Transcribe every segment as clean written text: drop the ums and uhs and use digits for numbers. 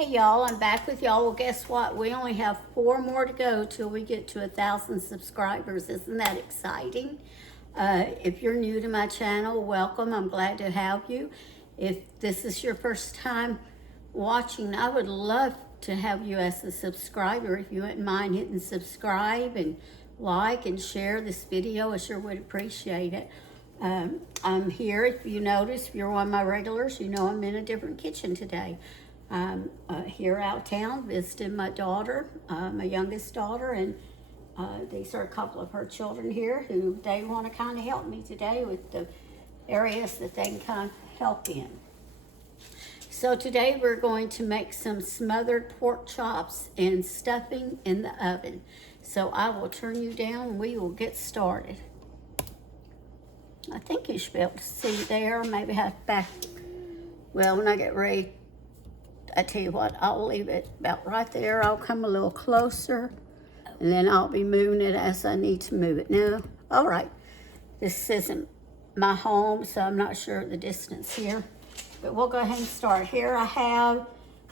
Hey y'all, I'm back with y'all. Well, guess what? We only have 4 more to go till we get to 1,000 subscribers. Isn't that exciting? If you're new to my channel, welcome. I'm glad to have you. If this is your first time watching, I would love to have you as a subscriber. If you wouldn't mind hitting subscribe and like and share this video, I sure would appreciate it. I'm here, if you notice, if you're one of my regulars, you know I'm in a different kitchen today. I'm here out of town visiting my daughter, my youngest daughter, and these are a couple of her children here who they want to kind of help me today with the areas that they can kind of help in. So today we're going to make some smothered pork chops and stuffing in the oven. So I will turn you down and we will get started. I think you should be able to see there, maybe have back, well, when I get ready, I tell you what, I'll leave it about right there. I'll come a little closer and then I'll be moving it as I need to move it. Now, all right, this isn't my home, so I'm not sure the distance here, but we'll go ahead and start. Here I have,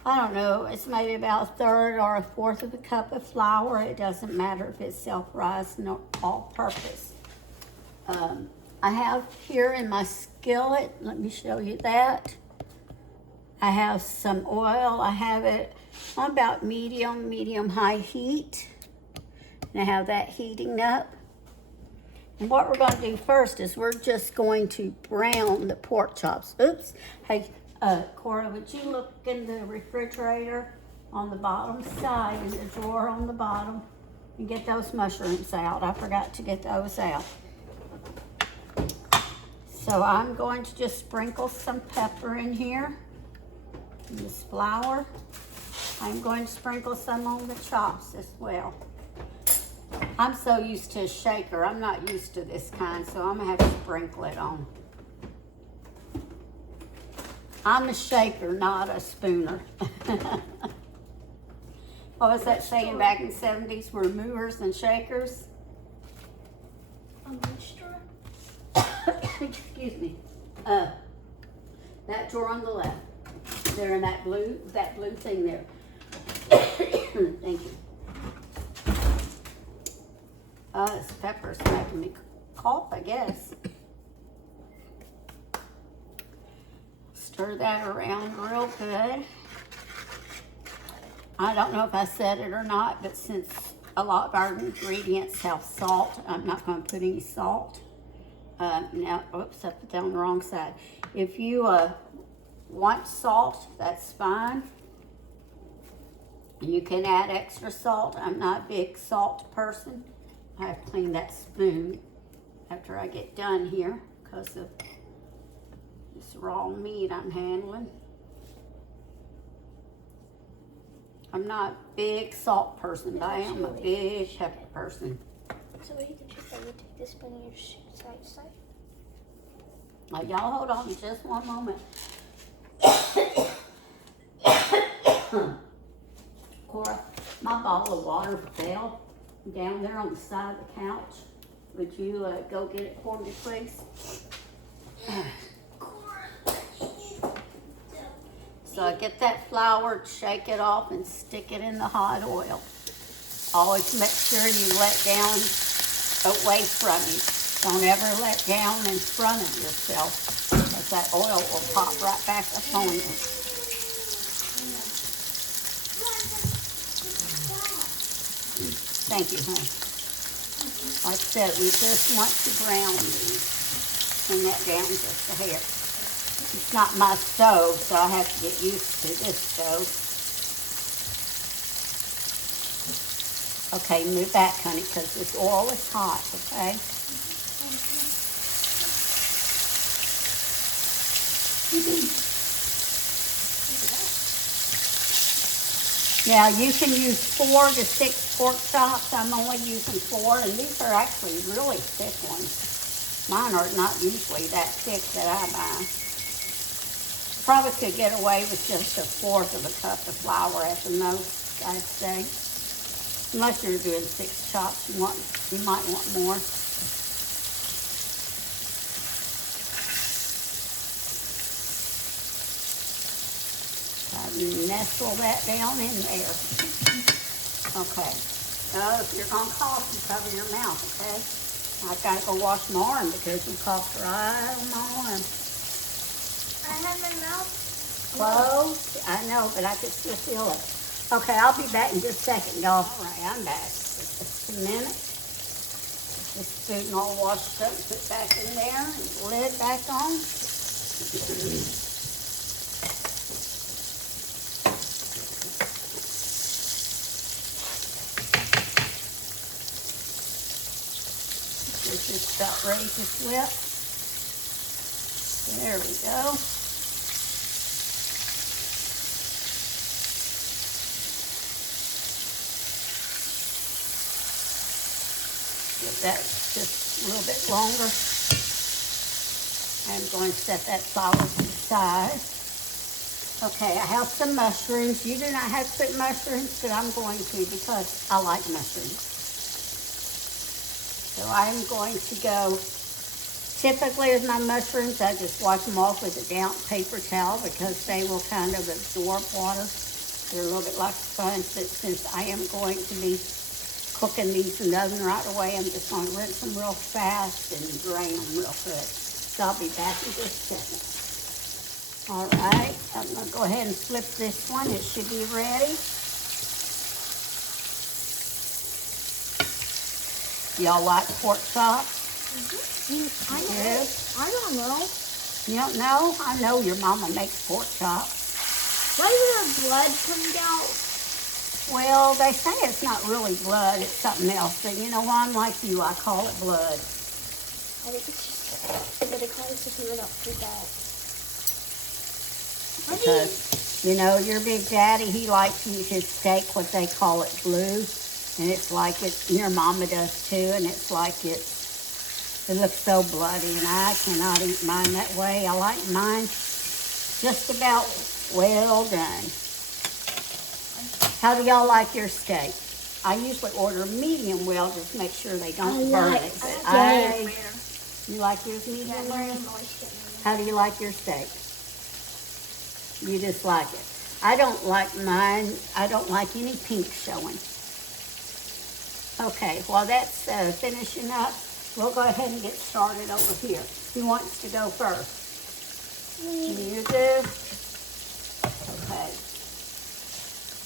I don't know, it's maybe about 1/3 or 1/4 of a cup of flour. It doesn't matter if it's self-rising or all-purpose. I have here in my skillet, let me show you that. I have some oil. I have it on about medium-high heat. And I have that heating up. And what we're going to do first is we're just going to brown the pork chops. Oops. Hey, Cora, would you look in the refrigerator on the bottom side, in the drawer on the bottom, and get those mushrooms out? I forgot to get those out. So I'm going to just sprinkle some pepper in here. This flour. I'm going to sprinkle some on the chops as well. I'm so used to a shaker. I'm not used to this kind, so I'm gonna have to sprinkle it on. I'm a shaker, not a spooner. What was that saying back in the 70s? We're movers and shakers. A mixture? Excuse me. That drawer on the left. There in that blue thing there. Thank you. This pepper's making me cough, I guess. Stir that around real good. I don't know if I said it or not, but since a lot of our ingredients have salt, I'm not going to put any salt. Now, oops, I put that on the wrong side. If you want salt, that's fine. You can add extra salt. I'm not a big salt person. I have to clean that spoon after I get done here because of this raw meat I'm handling. I'm not a big salt person, but I am a big pepper person. So what do you think that would take this spoon and you just side to side? Now y'all hold on just one moment. Cora, my bottle of water fell down there on the side of the couch. Would you go get it for me, please? So I get that flour, shake it off, and stick it in the hot oil. Always make sure you let down away from you. Don't ever let down in front of yourself, because that oil will pop right back up on you. Thank you, honey. Like I said, we just want to brown these. Turn that down just a hair. It's not my stove, so I have to get used to this stove. Okay, move back, honey, because this oil is hot, okay? Now, you can use 4 to 6 pork chops. I'm only using 4, and these are actually really thick ones. Mine are not usually that thick that I buy. Probably could get away with just 1/4 of a cup of flour at the most, I'd say. Unless you're doing 6 chops, you might want more. nestle that down in there. Okay. So if you're gonna cough, you cover your mouth, okay? I gotta go wash my arm because you coughed right on my arm. I have my mouth Closed? I know, but I can still feel it. Okay, I'll be back in just a second, y'all. All right, I'm back. Just a minute. This food all washed up, put back in there, and the lid back on. It's just about ready to flip. There we go. Give that just a little bit longer. I'm going to set that solid to the side. Okay, I have some mushrooms. You do not have to put mushrooms, but I'm going to because I like mushrooms. So I'm going to go, typically with my mushrooms, I just wipe them off with a damp paper towel because they will kind of absorb water. They're a little bit like a sponge, but since I am going to be cooking these in the oven right away, I'm just going to rinse them real fast and drain them real quick. So I'll be back in just a second. All right, I'm going to go ahead and flip this one. It should be ready. Y'all like pork chops? I don't know. You don't know? I know your mama makes pork chops. Why is there blood coming out? Well, they say it's not really blood, it's something else. But you know what? I'm like you, I call it blood. I think it's just what it calls if you don't freak out. Because, you know, your big daddy, he likes to eat his steak, what they call it, blue. And it's like it's, your mama does too, and it's like it looks so bloody, and I cannot eat mine that way. I like mine just about well done. How do y'all like your steak? I usually order medium well, just make sure they don't burn it. But you like yours medium rare? How do you like your steak? You just like it. I don't like mine. I don't like any pink showing. Okay, while that's finishing up, we'll go ahead and get started over here. Who wants to go first? You do? Okay.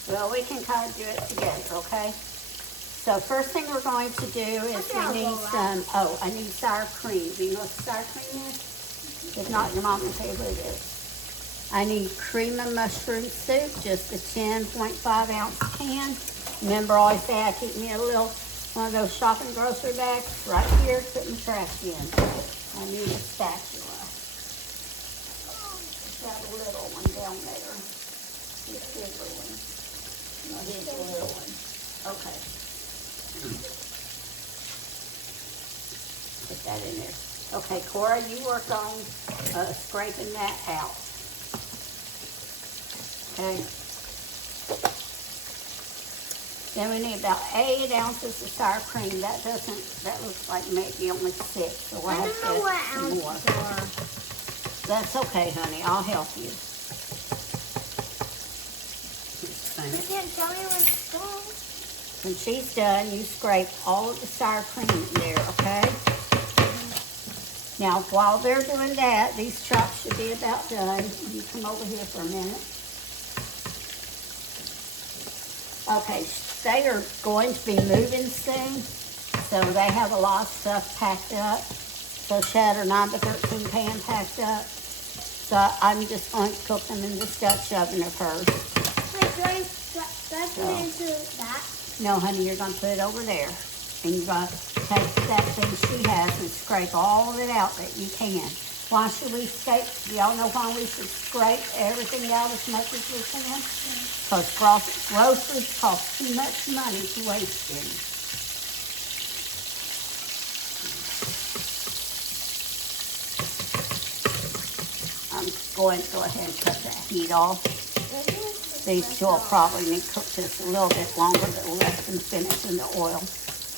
Well, we can kind of do it together, okay? So first thing we're going to do is we need some, I need sour cream. Do you know what sour cream is? If not, your mom will tell you what it is. I need cream of mushroom soup, just a 10.5 ounce can. Remember, I always say I keep me a little, one of those shopping grocery bags right here, put my trash in. I need a spatula. Got a little one down there. This bigger one. No, here's the little one. Okay. Put that in there. Okay, Cora, you work on scraping that out. Okay. Then we need about 8 ounces of sour cream. That looks like maybe only 6, so we'll have to add some more. That's okay, honey. I'll help you. You can't tell me when it's done. When she's done, you scrape all of the sour cream in there, okay? Now, while they're doing that, these chops should be about done. You come over here for a minute. Okay, they are going to be moving soon, so they have a lot of stuff packed up. So she had her 9x13 pan packed up. So I'm just going to cook them in this Dutch oven of hers. Wait, do I put it into that? No, honey, you're going to put it over there. And you're going to take that thing she has and scrape all of it out that you can. Why should we scrape? Do y'all know why we should scrape everything out as much as we can? Because groceries cost too much money to waste in. I'm going to go ahead and cut that heat off. These two will probably need cooked just a little bit longer, but we'll let them finish in the oil.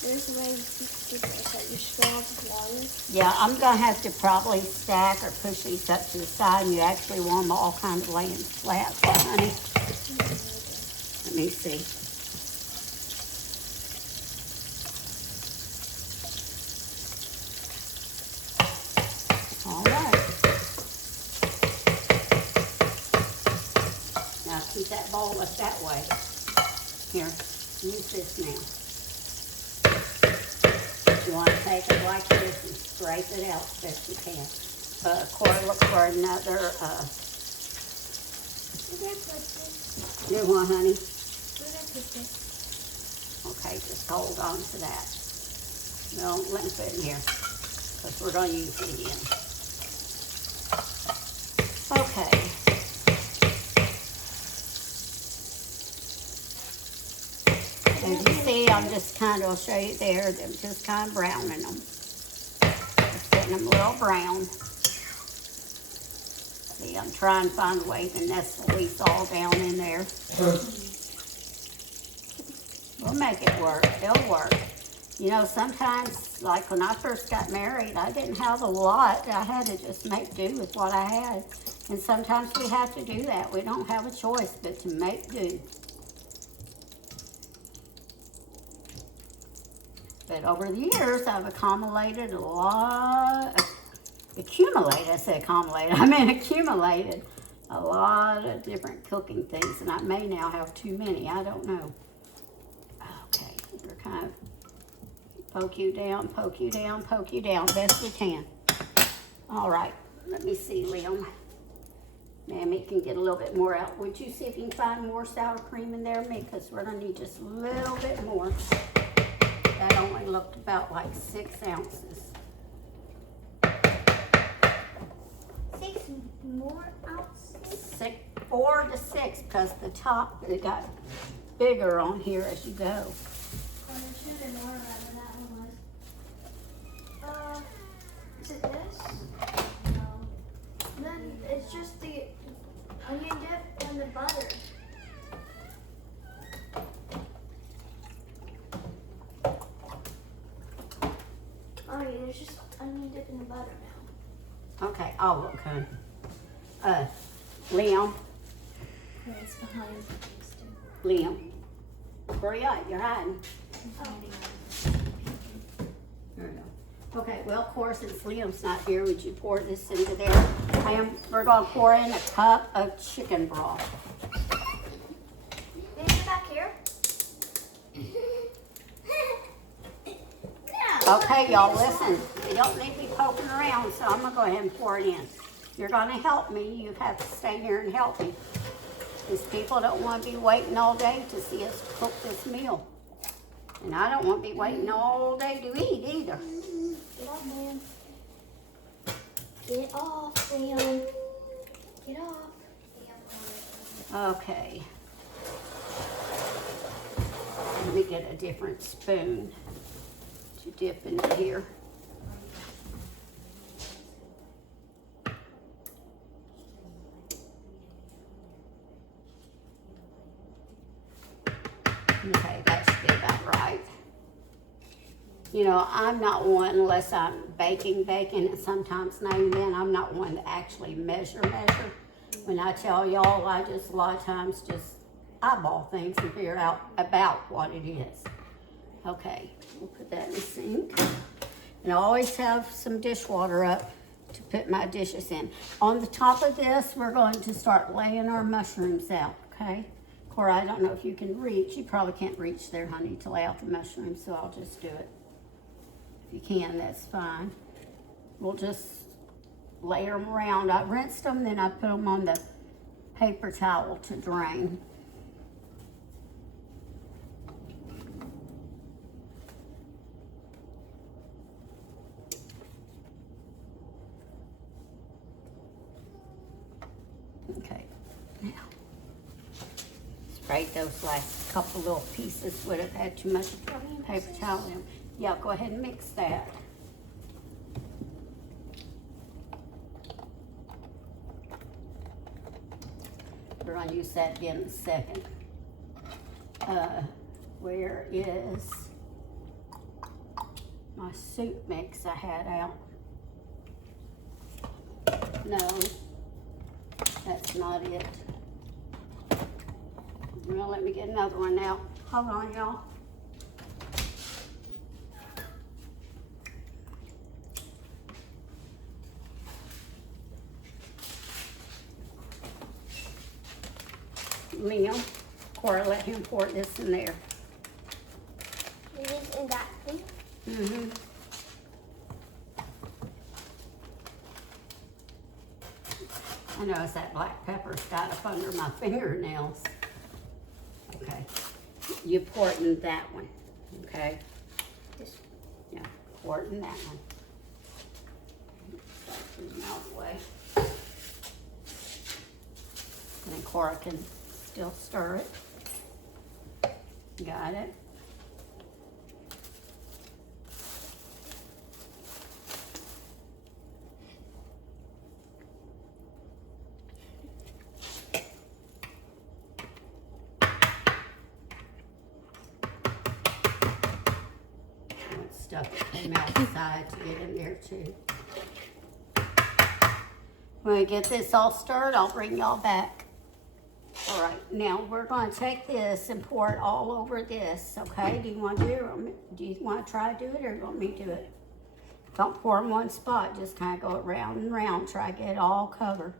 There's a way to set your straw with water. Yeah, I'm going to have to probably stack or push these up to the side, and you actually want them all kind of laying flat, honey. me see. All right. Now keep that bowl up that way. Here, use this now. You want to take it like this and scrape it out as best you can. Cora, look for another, new one, honey. Okay, just hold on to that. No, let me put it in here, because we're going to use it again. Okay. As you see, I'm just kind of, I'll show you there, I'm just kind of browning them. Just getting them a little brown. See, I'm trying to find a way to nestle these all down in there. We'll make it work. It'll work. You know, sometimes, like when I first got married, I didn't have a lot. I had to just make do with what I had. And sometimes we have to do that. We don't have a choice but to make do. But over the years, I've accumulated a lot a lot of different cooking things, and I may now have too many, I don't know. Okay, we're kind of poke you down, best we can. All right, let me see, Liam. Mammy can get a little bit more out. Would you see if you can find more sour cream in there, because we're gonna need just a little bit more. That only looked about like 6 ounces. 6 more ounces? 4 to 6, because the top, it got bigger on here as you go. Oh, there should have been more than that one was. Is it this? No. Then it's just the onion dip and the butter. Oh yeah, there's just onion dip in the butter now. Okay, I'll look, honey. Liam. Yeah, it's behind. Liam. Where are you at? You're hiding. There we go. Okay, well, of course, since Liam's not here, would you pour this into there? We're going to pour in a cup of chicken broth. Can you get back here? Okay, y'all, listen. You don't need to be poking around, so I'm going to go ahead and pour it in. You're going to help me. You have to stay here and help me. These people don't want to be waiting all day to see us cook this meal. And I don't want to be waiting all day to eat either. Get off, man. Get off, Sam. Get off. Okay. Let me get a different spoon to dip into here. Okay, that should be about right. You know, I'm not one, unless I'm baking, and sometimes now and then, I'm not one to actually measure. When I tell y'all, I just a lot of times just eyeball things and figure out about what it is. Okay, we'll put that in the sink. And I always have some dishwater up to put my dishes in. On the top of this, we're going to start laying our mushrooms out, okay? Cora, I don't know if you can reach. You probably can't reach there, honey, to lay out the mushrooms, so I'll just do it. If you can, that's fine. We'll just layer them around. I rinsed them, then I put them on the paper towel to drain. Okay, now, sprayed those last couple little pieces would have had too much paper towel in them. Yeah, go ahead and mix that. We're going to use that again in a second. Where is my soup mix I had out? No, that's not it. Well, let me get another one out. Hold on, y'all. Liam, Cora, let him pour this in there. It is in that thing. Mm-hmm. I noticed that black pepper's got up under my fingernails. Okay. You pour it in that one. Okay? This Yeah, pour it in that one. Get them out of the way. And then Cora can still stir it. Got it? Stuff that came outside to get in there too. When I get this all stirred, I'll bring y'all back. All right, now we're going to take this and pour it all over this, okay? Do you want to do it, or do you want to try to do it, or do you want me to do it? Don't pour in one spot, just kind of go around and round, try to get it all covered.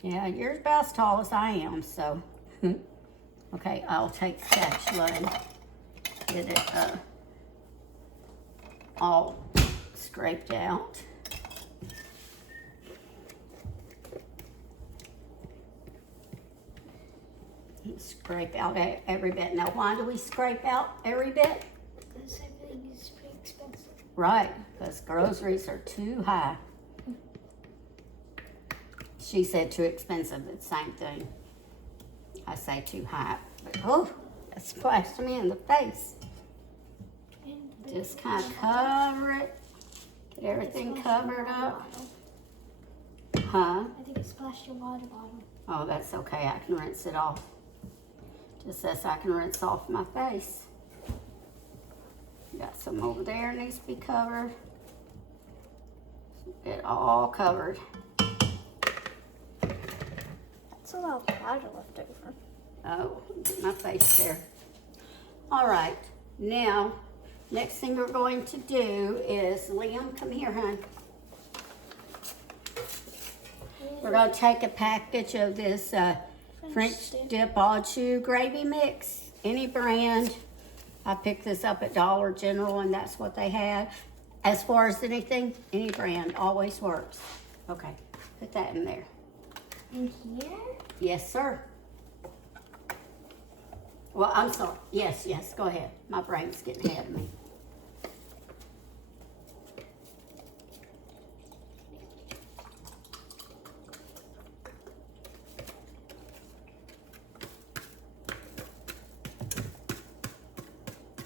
Yeah, you're about as tall as I am, so. Okay, I'll take the spatula and get it all scraped out. Scrape out every bit. Now, why do we scrape out every bit? Because everything is pretty expensive. Right, because groceries are too high. She said too expensive, it's the same thing. I say too high. But, oh, that splashed me in the face. Just kind of cover it. Get everything covered up. Huh? I think it splashed your water bottle. Oh, that's okay. I can rinse it off. Just as I can rinse off my face. Got some over there needs to be covered. Get all covered. That's a lot of water left over. Oh, get my face there. All right, now, next thing we're going to do is, Liam, come here, hon. We're going to take a package of this French dip au jus gravy mix, any brand. I picked this up at Dollar General and that's what they had. As far as anything, any brand always works. Okay, put that in there. In here? Yes, sir. Well, I'm sorry. Yes, go ahead. My brain's getting ahead of me.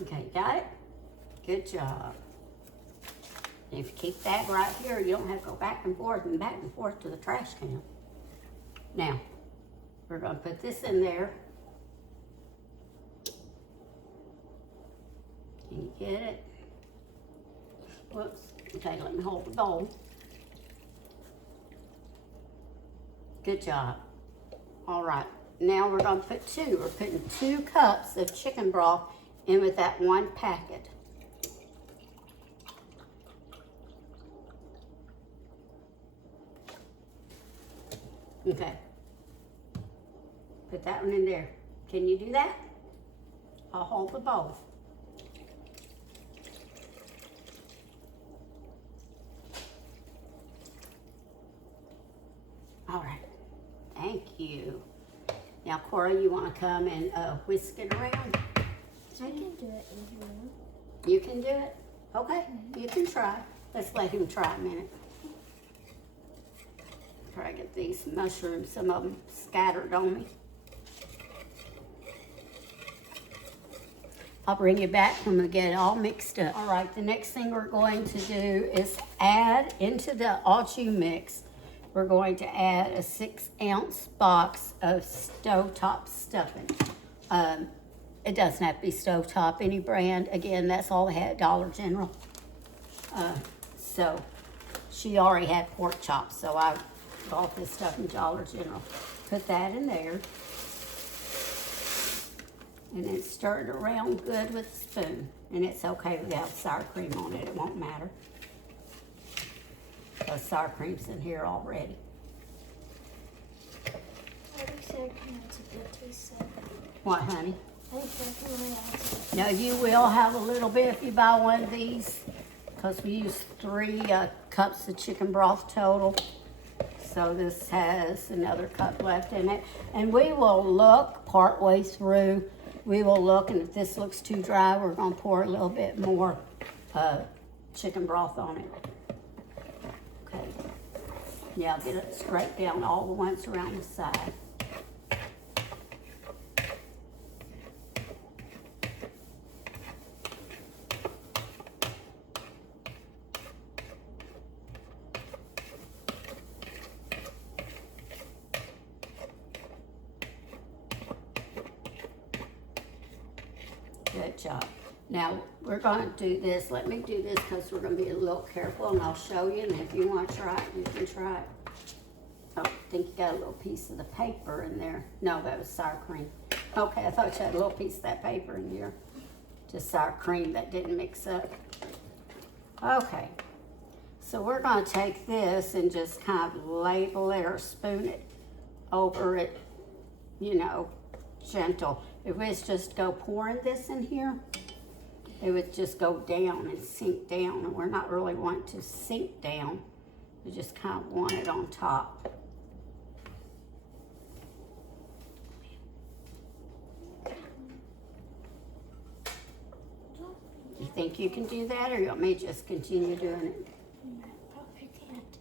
Okay, got it? Good job. And if you keep that right here, you don't have to go back and forth to the trash can. Now, we're going to put this in there. Can you get it? Whoops. Okay, let me hold the bowl. Good job. All right, now we're going to put two. We're putting 2 cups of chicken broth in with that 1 packet. Okay. Put that one in there. Can you do that? I'll hold the bowl. All right. Thank you. Now, Cora, you want to come and whisk it around? I can do it in here. You can do it? Okay, you can try. Let's let him try a minute. Try to get these mushrooms, some of them scattered on me. I'll bring you back when we get it all mixed up. All right, the next thing we're going to do is add into the au jus mix, we're going to add a 6-ounce box of stovetop stuffing. It doesn't have to be stovetop, any brand. Again, that's all they had at Dollar General. So she already had pork chops, so I Bought this stuff in Dollar General. Put that in there. And then stir it around good with a spoon. And it's okay without sour cream on it. It won't matter. Because sour cream's in here already. I think sour cream has a good taste. What, honey? I think sour cream has Now you will have a little bit if you buy one of these. Because we use 3 cups of chicken broth total. So this has another cup left in it. And we will look partway through. We will look, and if this looks too dry, we're going to pour a little bit more chicken broth on it. Okay. Yeah, get it straight down all the ones around the side. Good job. Now, we're going to do this. Let me do this because we're going to be a little careful, and I'll show you. And if you want to try it, you can try it. Oh, I think you got a little piece of the paper in there. No, that was sour cream. Okay, I thought you had a little piece of that paper in here. Just sour cream that didn't mix up. Okay. So we're going to take this and just kind of ladle it or spoon it over it, you know, gentle. If we just go pouring this in here, it would just go down and sink down, and we're not really wanting to sink down. We just kind of want it on top. You think you can do that, or you want me to just continue doing it? No, probably can't.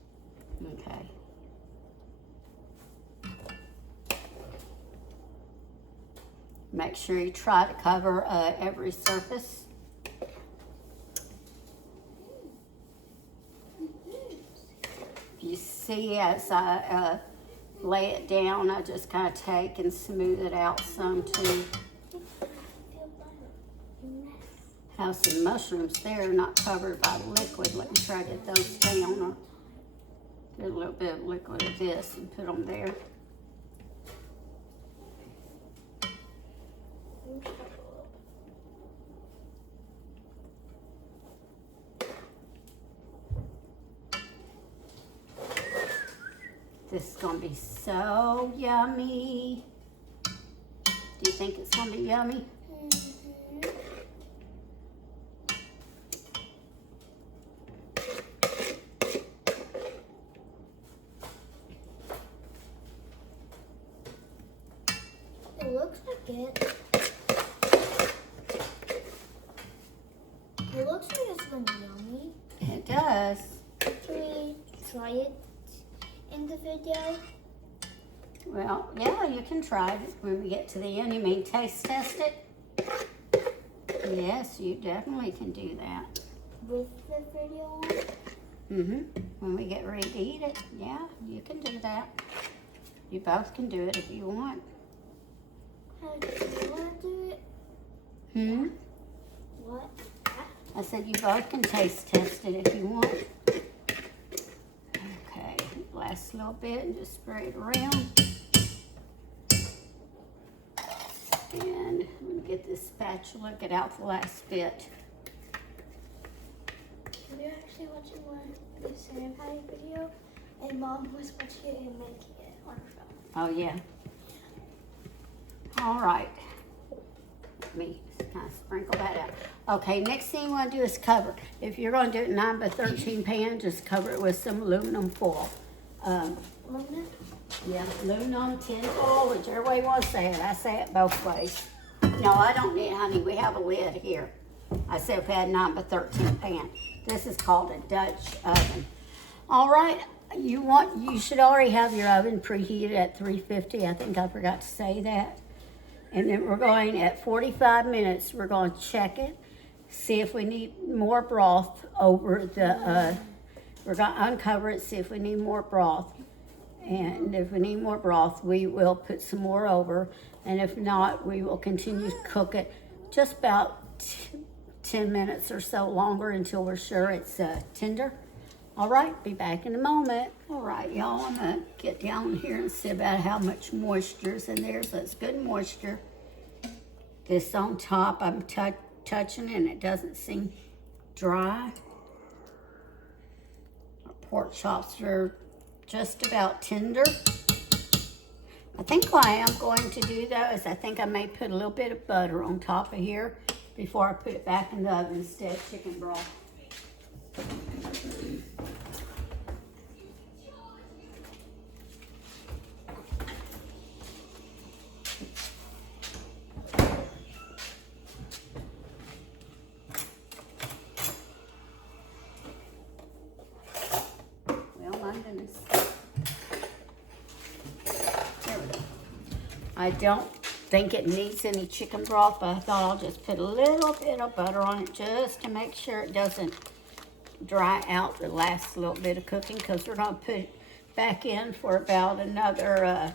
Okay. Make sure you try to cover every surface. You see, as I lay it down, I just kind of take and smooth it out some too. Have some mushrooms there, not covered by liquid. Let me try to get those down. Or get a little bit of liquid of this and put them there. This is gonna be so yummy. Do you think it's gonna be yummy? It looks like it. It looks like it's gonna be yummy. It does. Can we try it in the video? Well, yeah, you can try it when we get to the end. You mean taste test it? Yes, you definitely can do that. With the video on? Mm-hmm. When we get ready to eat it, yeah, you can do that. You both can do it if you want. How do you want to do it? Hmm? What? I said you both can taste test it if you want. Okay, last little bit and just spray it around. And I'm gonna get this spatula, get out the last bit. We were actually watching the same pie video, and Mom was watching it and making it on her phone. Oh yeah. All right. Let me kind of sprinkle that out. Okay, next thing you want to do is cover. If you're going to do it in 9 by 13 pan, just cover it with some aluminum foil. Aluminum? Yeah, aluminum, tin foil, whichever way you want to say it. I say it both ways. No, I don't need, honey. We have a lid here. I said if we had 9 by 13 pan. This is called a Dutch oven. All right, you should already have your oven preheated at 350. I think I forgot to say that. And then we're going at 45 minutes. We're going to check it, see if we need more broth over the. We're going to uncover it, see if we need more broth. And if we need more broth, we will put some more over. And if not, we will continue to cook it just about 10 minutes or so longer until we're sure it's tender. All right, be back in a moment. All right, y'all, I'm gonna get down here and see about how much moisture's in there. So it's good moisture. This on top, I'm touching and it doesn't seem dry. Our pork chops are just about tender. I think what I am going to do though is I think I may put a little bit of butter on top of here before I put it back in the oven instead of chicken broth. I don't think it needs any chicken broth, but I thought I'll just put a little bit of butter on it just to make sure it doesn't dry out the last little bit of cooking, because we're going to put it back in for about another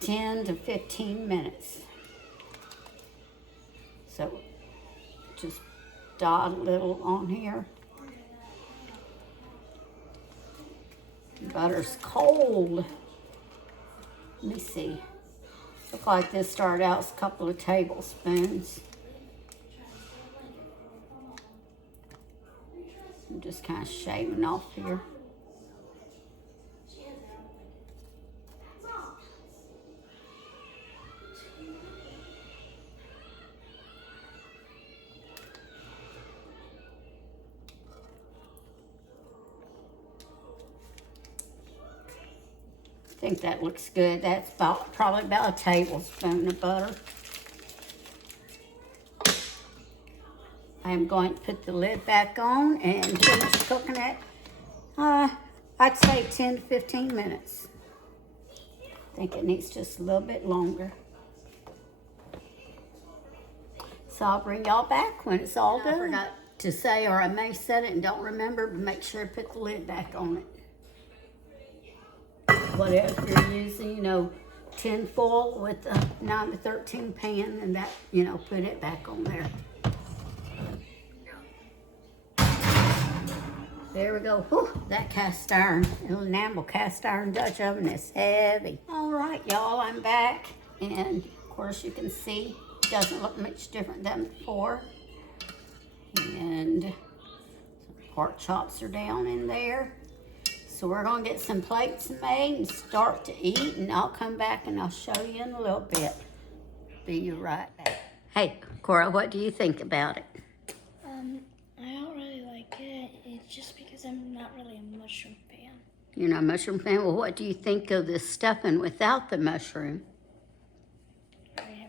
10 to 15 minutes. So just dot a little on here. Butter's cold. Let me see. Look like this started out as a couple of tablespoons. I'm just kind of shaving off here. I think that looks good. That's probably about a tablespoon of butter. I'm going to put the lid back on and finish cooking it. I'd say 10 to 15 minutes. I think it needs just a little bit longer. So I'll bring y'all back when it's all done. I forgot to say, or I may said it and don't remember, but make sure to put the lid back on it. Whatever you're using, you know, tin foil with a 9 to 13 pan, and that, you know, put it back on there. There we go. Whew, that cast iron, enamel cast iron Dutch oven is heavy. All right, y'all, I'm back. And of course you can see it doesn't look much different than before. And some pork chops are down in there. So we're gonna get some plates made and start to eat, and I'll come back and I'll show you in a little bit. Be right back. Hey, Cora, what do you think about it? I don't really like it. It's just because I'm not really a mushroom fan. You're not a mushroom fan? Well, what do you think of the stuffing without the mushroom?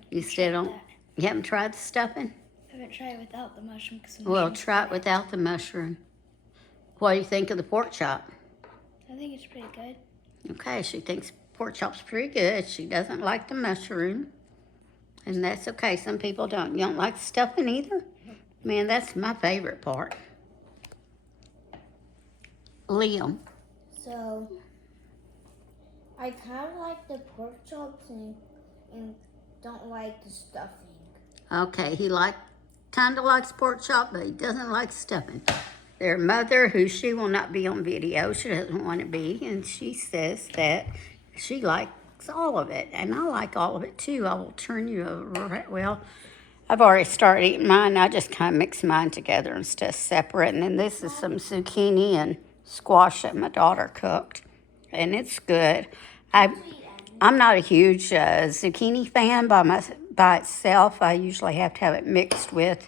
You still don't? You haven't tried the stuffing? I haven't tried it without the mushroom. Well, try it without the mushroom. What do you think of the pork chop? I think it's pretty good. Okay, she thinks pork chop's pretty good. She doesn't like the mushroom. And that's okay. Some people don't. You don't like the stuffing either? Man, that's my favorite part. Liam. So, I kind of like the pork chops and don't like the stuffing. Okay, he kind of likes pork chop, but he doesn't like stuffing. Their mother, who she will not be on video, she doesn't want to be, and she says that she likes all of it, and I like all of it too. I will turn you over. Well, I've already started eating mine. I just kind of mix mine together instead of separate. And then this is some zucchini and squash that my daughter cooked, and it's good. I'm not a huge zucchini fan by itself. I usually have to have it mixed with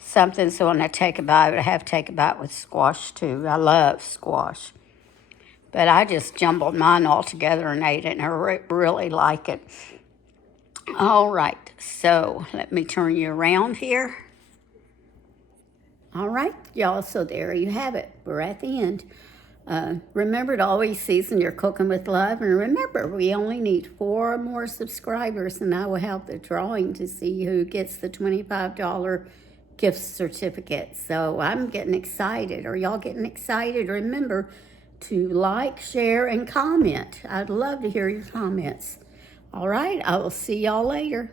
something, so when I take a bite, I have to take a bite with squash too. I love squash. But I just jumbled mine all together and ate it, and I really like it. All right, so let me turn you around here. All right, y'all, so there you have it. We're at the end. Remember to always season your cooking with love. And remember, we only need 4 more subscribers, and I will have the drawing to see who gets the $25 gift certificate. So I'm getting excited. Are y'all getting excited? Remember to like, share, and comment. I'd love to hear your comments. All right, I will see y'all later.